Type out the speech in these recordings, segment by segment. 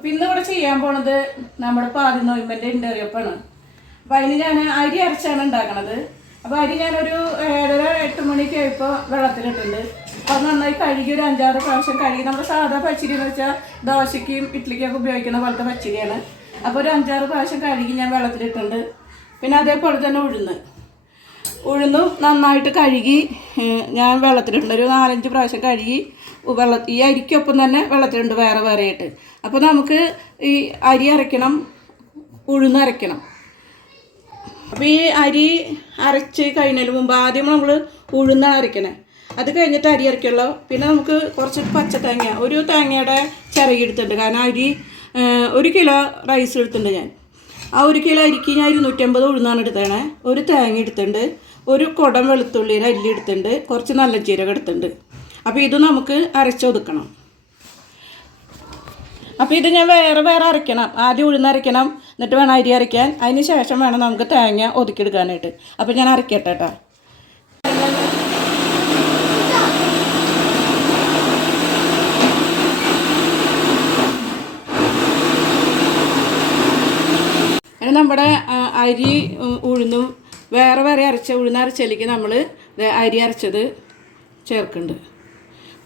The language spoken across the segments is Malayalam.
അപ്പൊ ഇന്ന് ഇവിടെ ചെയ്യാൻ പോണത് നമ്മുടെ പാതി നോയിമ്പന്റെ ഇന്റർവ്യൂപ്പാണ് അപ്പൊ അതിന് ഞാൻ അരി അരച്ചാണ് ഉണ്ടാക്കണത്. അപ്പൊ അരി ഞാനൊരു ഏഴര എട്ട് മണിക്ക് ആയപ്പോൾ വെള്ളത്തിലിട്ടുണ്ട്. അപ്പൊ നന്നായി കഴുകി ഒരു അഞ്ചാറ് പ്രാവശ്യം കഴുകി. നമ്മുടെ സാധാ പച്ചരി എന്ന് വെച്ചാൽ ദോശയ്ക്കും ഇഡ്ഡലിക്കൊക്കെ ഉപയോഗിക്കുന്ന പോലത്തെ പച്ചരിയാണ്. അപ്പോൾ ഒരു അഞ്ചാറ് പ്രാവശ്യം കഴുകി ഞാൻ വെള്ളത്തിലിട്ടുണ്ട്. പിന്നെ അതേപോലെ തന്നെ ഉഴുന്ന്. ഉഴുന്നും നന്നായിട്ട് കഴുകി ഞാൻ വെള്ളത്തിലിട്ടുണ്ട് ഒരു നാലഞ്ച് പ്രാവശ്യം കഴുകി വെള്ള ഈ അരിക്കൊപ്പം തന്നെ വെള്ളത്തിലുണ്ട് വേറെ വേറെ ആയിട്ട്. അപ്പോൾ നമുക്ക് ഈ അരി അരയ്ക്കണം ഉഴുന്ന് അരയ്ക്കണം. അപ്പോൾ ഈ അരി അരച്ച് കഴിഞ്ഞതിന് മുമ്പ് ആദ്യം നമ്മൾ ഉഴുന്നാണ് അരയ്ക്കണേ. അത് കഴിഞ്ഞിട്ട് അരി അരയ്ക്കുള്ളൂ. പിന്നെ നമുക്ക് കുറച്ച് പച്ച തേങ്ങ ഒരു തേങ്ങയുടെ ചിറകി എടുത്തിട്ടുണ്ട്. കാരണം അരി ഒരു കിലോ റൈസ് എടുത്തിട്ടുണ്ട് ഞാൻ. ആ ഒരു കിലോ അരിക്ക് ഞാൻ ഇരുന്നൂറ്റമ്പത് ഉഴുന്നാണ് എടുത്തേണേ. ഒരു തേങ്ങ എടുത്തിട്ടുണ്ട്. ഒരു കുടം വെളുത്തുള്ളി അല്ലി എടുത്തിട്ടുണ്ട്. കുറച്ച് നല്ല ജീരകം എടുത്തിട്ടുണ്ട്. അപ്പോൾ ഇത് നമുക്ക് അരച്ചൊതുക്കണം അപ്പോൾ ഇത് ഞാൻ വേറെ വേറെ അരയ്ക്കണം. ആദ്യം ഉഴുന്ന് അരയ്ക്കണം. എന്നിട്ട് വേണം അരി അരയ്ക്കാൻ. അതിന് ശേഷം വേണം നമുക്ക് തേങ്ങ ഒതുക്കിയെടുക്കാനായിട്ട്. അപ്പോൾ ഞാൻ അരക്കട്ടെ കേട്ടോ നമ്മുടെ അരി ഉഴുന്നും വേറെ വേറെ അരച്ച ഉഴുന്ന് അരച്ചതിലേക്ക് നമ്മൾ അരി അരച്ചത് ചേർക്കുന്നുണ്ട്.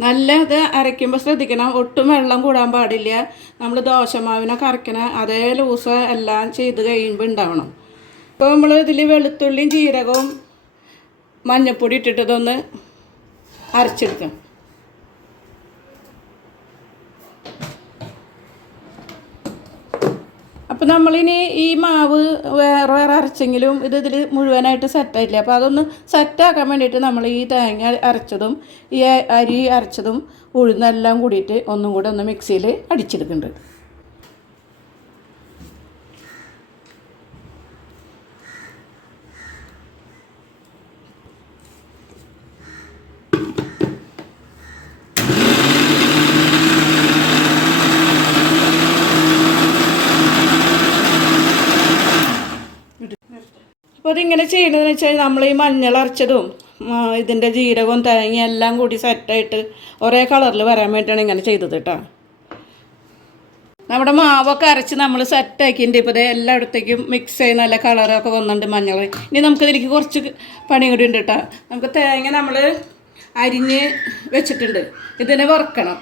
നല്ല ഇത് അരയ്ക്കുമ്പോൾ ശ്രദ്ധിക്കണം. ഒട്ടും വെള്ളം കൂടാൻ പാടില്ല. നമ്മൾ ദോശമാവിനൊക്കെ അരക്കണ അതേ ലൂസ് എല്ലാം ചെയ്ത് കഴിയുമ്പോൾ ഉണ്ടാവണം. ഇപ്പോൾ നമ്മൾ ഇതിൽ വെളുത്തുള്ളിയും ജീരകവും മഞ്ഞപ്പൊടി ഇട്ടിട്ടതൊന്ന് അരച്ചെടുക്കാം. അപ്പോൾ നമ്മളിനി ഈ മാവ് വേറെ വേറെ അരച്ചെങ്കിലും ഇത് ഇതിൽ മുഴുവനായിട്ട് സെറ്റായില്ലേ അപ്പോൾ അതൊന്ന് സെറ്റാക്കാൻ വേണ്ടിയിട്ട് നമ്മൾ ഈ തേങ്ങ അരച്ചതും ഈ അരി അരച്ചതും ഉഴുന്നെല്ലാം കൂടിയിട്ട് ഒന്നും കൂടെ ഒന്ന് മിക്സിയിൽ അടിച്ചെടുക്കുന്നുണ്ട്. അപ്പോൾ അതിങ്ങനെ ചെയ്യണതെന്ന് വെച്ചാൽ നമ്മൾ ഈ മഞ്ഞൾ അരച്ചതും ഇതിന്റെ ജീരകവും തേങ്ങ എല്ലാം കൂടി സെറ്റായിട്ട് ഒരേ കളറിൽ വരാൻ വേണ്ടിയിട്ടാണ് ഇങ്ങനെ ചെയ്തത് കേട്ടോ നമ്മുടെ മാവൊക്കെ അരച്ച് നമ്മൾ സെറ്റാക്കിയിട്ട് ഇപ്പോൾ ദേ എല്ലായിടത്തേക്കും മിക്സ് ചെയ്ത് നല്ല കളറൊക്കെ വന്നിട്ടുണ്ട് മഞ്ഞൾ. ഇനി നമുക്കിതിലേക്ക് കുറച്ച് പണി കൂടി ഉണ്ട് കേട്ടോ നമുക്ക് തേങ്ങ നമ്മൾ അരിഞ്ഞ് വെച്ചിട്ടുണ്ട്. ഇതിനെ വറുക്കണം.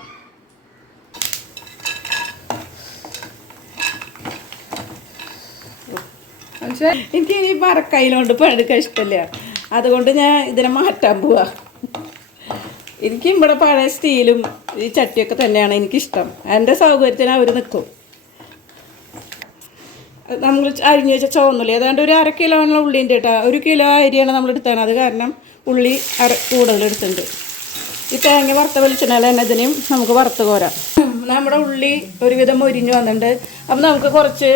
പക്ഷേ എനിക്ക് ഈ പറക്കയിലോണ്ട് പണിയെടുക്കാൻ ഇഷ്ടമില്ല അതുകൊണ്ട് ഞാൻ ഇതിനെ മാറ്റാൻ പോവാ. എനിക്ക് ഇവിടെ പഴയ സ്റ്റീലും ഈ ചട്ടിയൊക്കെ തന്നെയാണ് എനിക്കിഷ്ടം. എന്റെ സൗകര്യത്തിന് അവർ നിൽക്കും നമ്മൾ അരിഞ്ഞ് വെച്ച ചുവന്നുള്ളി. ഏതാണ്ട് ഒരു അര കിലോനുള്ള ഉള്ളിന്റെ കേട്ടോ ഒരു കിലോ അരിയാണ് നമ്മൾ എടുത്താണ് അത് കാരണം ഉള്ളി അര കൂടുതൽ എടുത്തിട്ടുണ്ട് ഈ തേങ്ങ വറുത്ത വെളിച്ചെണ്ണയിൽ തന്നെ ഇതിനെയും നമുക്ക് വറുത്ത് കോരാം. നമ്മുടെ ഉള്ളി ഒരുവിധം മൊരിഞ്ഞ് വന്നിട്ടുണ്ട്. അപ്പം നമുക്ക് കുറച്ച്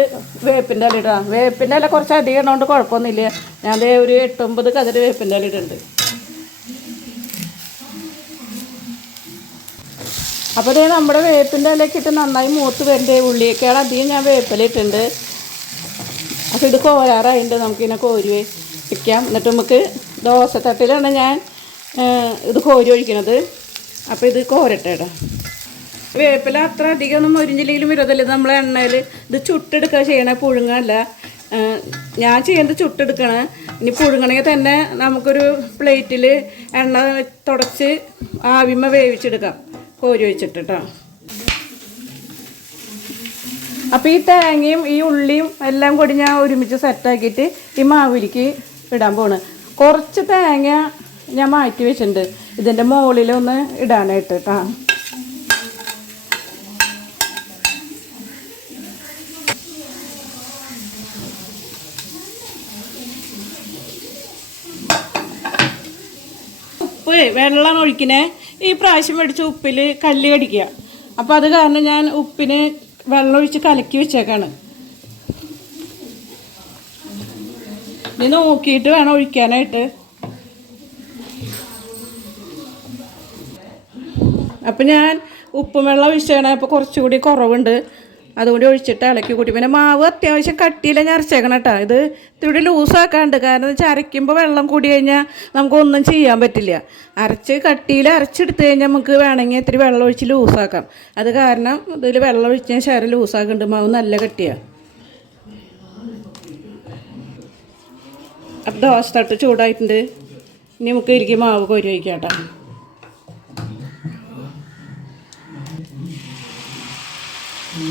വേപ്പിന്റെ ഇല ഇടാം. വേപ്പിന്റെ ഇല കുറച്ച് അധികം ഇടുന്നതുകൊണ്ട് കുഴപ്പമൊന്നുമില്ല. ഞാൻ അതേ ഒരു എട്ടൊമ്പത് കതിര് വേപ്പിന്റെ ഇല അപ്പോൾ ഇതേ നമ്മുടെ വേപ്പിന്റെ ഇലയൊക്കെ ഇട്ട് നന്നായി മൂത്ത് വരണ്ടേ ഉള്ളിയൊക്കെയാണ് അധികം ഞാൻ വേപ്പിലിട്ടുണ്ട് അപ്പോൾ ഇത് കോരാറായിട്ടുണ്ട്. നമുക്കിതിനെ കോരി വയ്ക്കാം എന്നിട്ട് നമുക്ക് ദോശത്തട്ടിലാണ് ഞാൻ ഇത് കോരി ഒഴിക്കണത്. അപ്പോൾ ഇത് കോരട്ടെ കേട്ടോ വേപ്പില അത്ര അധികം ഒന്നും മൊരിഞ്ഞില്ലെങ്കിലും വരുന്നില്ല നമ്മൾ എണ്ണയിൽ ഇത് ചുട്ടെടുക്കുക ചെയ്യണ പുഴുങ്ങല്ല. ഞാൻ ചെയ്യുന്നത് ചുട്ടെടുക്കണം. ഇനി പുഴുങ്ങണമെങ്കിൽ തന്നെ നമുക്കൊരു പ്ലേറ്റിൽ എണ്ണ തുടച്ച് ആവിമ വേവിച്ചെടുക്കാം. കോരി വെച്ചിട്ട് കേട്ടോ അപ്പോൾ ഈ തേങ്ങയും ഈ ഉള്ളിയും എല്ലാം കൂടി ഞാൻ ഒരുമിച്ച് സെറ്റാക്കിയിട്ട് ഈ മാവിലേക്ക് ഇടാൻ പോണ് കുറച്ച് തേങ്ങ ഞാൻ മാറ്റി വെച്ചിട്ടുണ്ട്. ഇതിന്റെ മുകളിലൊന്ന് ഇടാനായിട്ട് കേട്ടോ ഉപ്പ് വെള്ളമാണ് ഒഴിക്കണേ? ഈ പ്രാവശ്യം മേടിച്ച ഉപ്പിൽ കല്ല് കടിക്കുക. അപ്പോൾ അത് കാരണം ഞാൻ ഉപ്പിന് വെള്ളം ഒഴിച്ച് കലക്കി വെച്ചേക്കാണ്. ഇനി നോക്കിയിട്ട് വേണം ഒഴിക്കാനായിട്ട്. അപ്പം ഞാൻ ഉപ്പും വെള്ളം ഒഴിച്ചാണ് അപ്പോൾ കുറച്ചുകൂടി കുറവുണ്ട്. അതുകൊണ്ട് ഒഴിച്ചിട്ട് ഇളക്കി കൂട്ടി. പിന്നെ മാവ് അത്യാവശ്യം കട്ടിയില്ല ഞരച്ചേക്കണം കേട്ടോ ഇത് ഇത്തിരി ലൂസാക്കാണ്ട്. കാരണം വെച്ചാൽ അരയ്ക്കുമ്പോൾ വെള്ളം കൂടി കഴിഞ്ഞാൽ നമുക്കൊന്നും ചെയ്യാൻ പറ്റില്ല. അരച്ച് കട്ടിയിൽ അരച്ചെടുത്ത് കഴിഞ്ഞാൽ നമുക്ക് വേണമെങ്കിൽ ഇത്തിരി വെള്ളം ഒഴിച്ച് ലൂസാക്കാം. അത് കാരണം ഇതിൽ വെള്ളം ഒഴിച്ച് ശരം ലൂസാക്കുന്നുണ്ട് മാവ് നല്ല കട്ടിയാണ് അപ്പം ദോശ തട്ട് ചൂടായിട്ടുണ്ട്. ഇനി നമുക്ക് ഇരിക്കും മാവ് കോരി വയ്ക്കാം കേട്ടോ ഇനി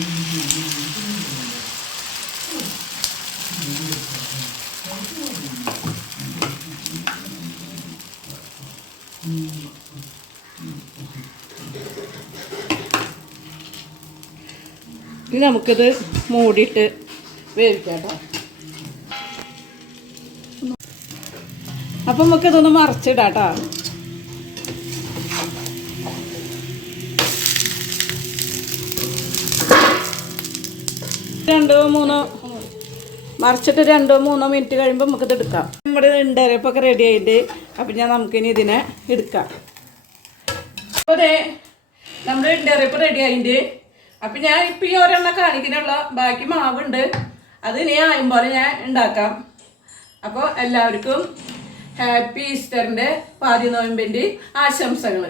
നമുക്കിത് മൂടിയിട്ട് വേവിക്കാം കേട്ടോ അപ്പം നമുക്കിതൊന്ന് മറിച്ചിടാം രണ്ടോ മൂന്നോ മറിച്ചിട്ട് രണ്ടോ മൂന്നോ മിനിറ്റ് കഴിയുമ്പോൾ നമുക്കിത് എടുക്കാം. നമ്മുടെ ഉണ്ടരപ്പൊക്കെ റെഡി ആയിട്ട്. അപ്പം ഞാൻ നമുക്കിനി ഇതിനെ എടുക്കാം. അപ്പോൾ അതെ നമ്മുടെ ഉണ്ടരപ്പ് റെഡി ആയിട്ട് അപ്പം ഞാൻ ഇപ്പം ഈ ഒരെണ്ണം കാണിക്കാനുള്ള ബാക്കി മാവുണ്ട്. അത് ഇനി ആയും പോലെ ഞാൻ ഉണ്ടാക്കാം. അപ്പോൾ എല്ലാവർക്കും ഹാപ്പി ഈസ്റ്ററിന്റെ പാതി നോയമ്പിന്റെ ആശംസകൾ